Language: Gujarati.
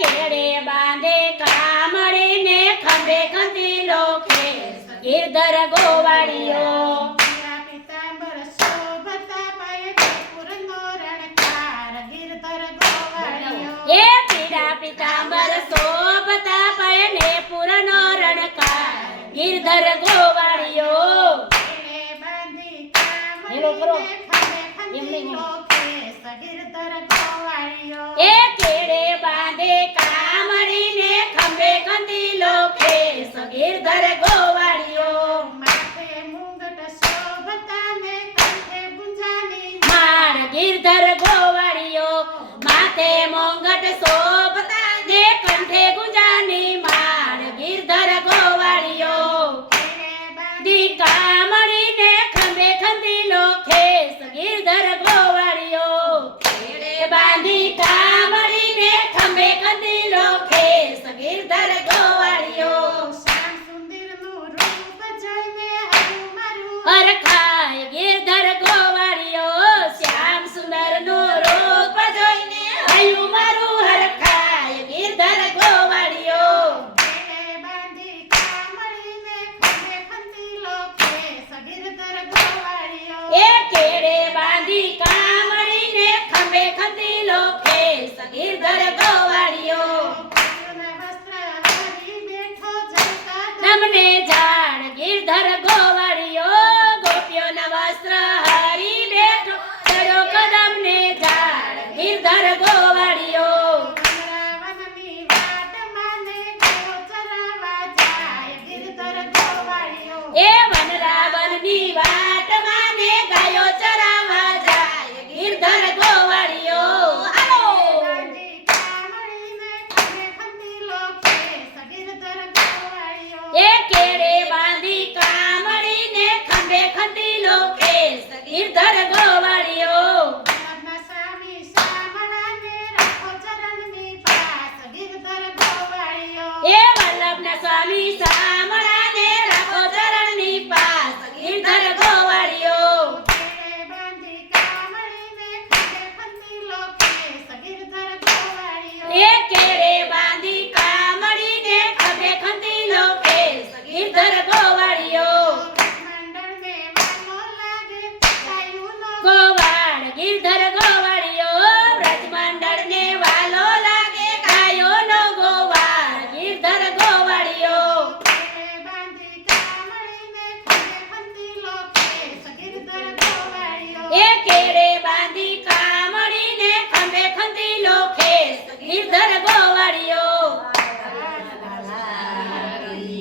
કેડે બાંધે કામડીને ખંભે ખંતીલો લોકે ગીરધર ગોવાળીઓ. એ પીડા પીતાંબર શોભતા પયને પૂરનો રણકાર ગિરધર ગોવાળીઓ. બાંધી હેલો કરો. એ કેડે બાંધે ખંભે ગિરધર ગોવાળીઓ. માથે મુંગટ શોભતા ને કંઠે ગુંજાની માર ગીરધર ગોવાળીઓ. માથે મોંગટ શોભતા ને કંઠે ગુંજાની માર ગીરધર ગોવાળીઓ બાંધી દી કામળીને ખંભે ખંતીલો ખેસ ગિરધર ગોવાળીઓ ખેડે બાંધી કામળીને ખંભે ખંતીલો ખેસ ગિરધર ગોવાળીઓ શ્યામ સુંદરનું રૂપ જોઈને હરું મારું હરખાય ગિરધર ગોવાળીઓ શ્યામ સુંદરનું રૂપ જોઈને હૈયું મારું હરખાય ગિરધર ગોવાળીઓ કેળે બાંધી કામળીને ખંભે ખંતીલો ખેસ ગિરધર ગોવાળિયો એ કેડે બાંધી કામળીને ખંભે ખંતીલો વસ્ત્ર હરી બેઠો જલતા નમને ઝાડ ગિરધર ગોવાળીઓ ગોપીઓના વસ્ત્ર હરી બેઠો. ચડો કદમ ને ઝાડ ગિરધર ગોવાળીઓ વનરાવનની વાટની ગયો ચરાવા જાય ગિરધર ગોવાળિયો એ વનરાવનની વાટ માને ગાયો ચરાવવા જાય ગિરધર ગોવાળીઓ હાલો બાંધી કામળીને ખંભે ખંતીલો ખેસ ગિરધર ગોવાળિયો એ કેડે બાંધી કામળીને ખંભે ખંતીલો ખેસ ગિરધર ગોવાળીઓ વલ્લભના સ્વામી શામળાને રાખો ચરણની પાસ ગિરધર ગોવાળિયો એ વલ્લભના સ્વામી શામળાને રાખો ચરણની પાસ. ગિરધર ગોવાળીઓ. બાંધી એ બાંધી કામળીને ખભે ખંતીલો ખેસ ગિરધર ગોવાળીઓ. ગોવાળ ગિરધર quiere